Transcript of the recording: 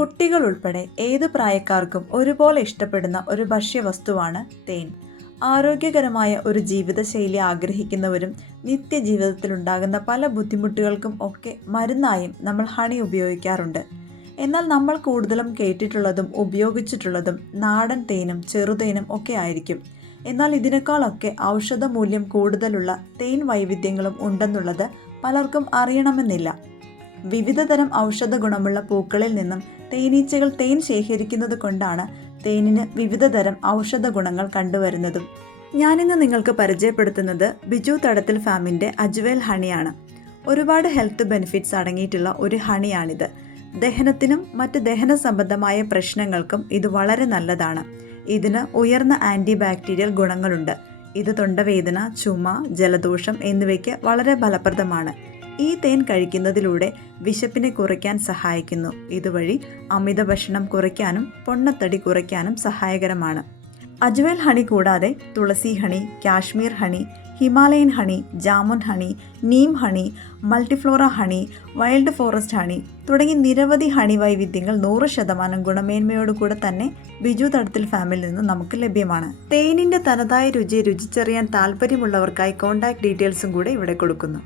കുട്ടികൾ ഉൾപ്പെടെ ഏത് പ്രായക്കാർക്കും ഒരുപോലെ ഇഷ്ടപ്പെടുന്ന ഒരു ഭക്ഷ്യവസ്തുവാണ് തേൻ. ആരോഗ്യകരമായ ഒരു ജീവിതശൈലി ആഗ്രഹിക്കുന്നവരും നിത്യജീവിതത്തിലുണ്ടാകുന്ന പല ബുദ്ധിമുട്ടുകൾക്കും ഒക്കെ മരുന്നായും നമ്മൾ ഹണി ഉപയോഗിക്കാറുണ്ട്. എന്നാൽ നമ്മൾ കൂടുതലും കേട്ടിട്ടുള്ളതും ഉപയോഗിച്ചിട്ടുള്ളതും നാടൻ തേനും ചെറുതേനും ഒക്കെ ആയിരിക്കും. എന്നാൽ ഇതിനേക്കാളൊക്കെ ഔഷധ മൂല്യം കൂടുതലുള്ള തേൻ വൈവിധ്യങ്ങളും ഉണ്ടെന്നുള്ളത് പലർക്കും അറിയണമെന്നില്ല. വിവിധതരം ഔഷധ ഗുണമുള്ള പൂക്കളിൽ നിന്നും തേനീച്ചകൾ തേൻ ശേഖരിക്കുന്നത് കൊണ്ടാണ് തേനിന് വിവിധതരം ഔഷധ ഗുണങ്ങൾ കണ്ടുവരുന്നതും. ഞാനിന്ന് നിങ്ങൾക്ക് പരിചയപ്പെടുത്തുന്നത് ബിജു തടത്തിൽ ഫാമിൻ്റെ അജ്വേൽ ഹണിയാണ്. ഒരുപാട് ഹെൽത്ത് ബെനിഫിറ്റ്സ് അടങ്ങിയിട്ടുള്ള ഒരു ഹണിയാണിത്. ദഹനത്തിനും മറ്റ് ദഹന സംബന്ധമായ പ്രശ്നങ്ങൾക്കും ഇത് വളരെ നല്ലതാണ്. ഇതിന് ഉയർന്ന ആൻറ്റി ബാക്ടീരിയൽ ഗുണങ്ങളുണ്ട്. ഇത് തൊണ്ടവേദന, ചുമ, ജലദോഷം എന്നിവയ്ക്ക് വളരെ ഫലപ്രദമാണ്. ഈ തേൻ കഴിക്കുന്നതിലൂടെ വിശപ്പിനെ കുറയ്ക്കാൻ സഹായിക്കുന്നു. ഇതുവഴി അമിത ഭക്ഷണം കുറയ്ക്കാനും പൊണ്ണത്തടി കുറയ്ക്കാനും സഹായകരമാണ്. അജ്വേൽ ഹണി കൂടാതെ tulsi honey, Kashmir honey, Himalayan honey, jamun honey, neem honey, multiflora honey, wild forest honey തുടങ്ങി നിരവധി ഹണി വൈവിധ്യങ്ങൾ 100% ഗുണമേന്മയോടുകൂടെ തന്നെ ബിജു തടത്തിൽ ഫാമിൽ നിന്ന് നമുക്ക് ലഭ്യമാണ്. തേനിൻ്റെ തനതായ രുചിയെ രുചിച്ചറിയാൻ താല്പര്യമുള്ളവർക്കായി കോൺടാക്ട് ഡീറ്റെയിൽസും കൂടെ ഇവിടെ കൊടുക്കുന്നു.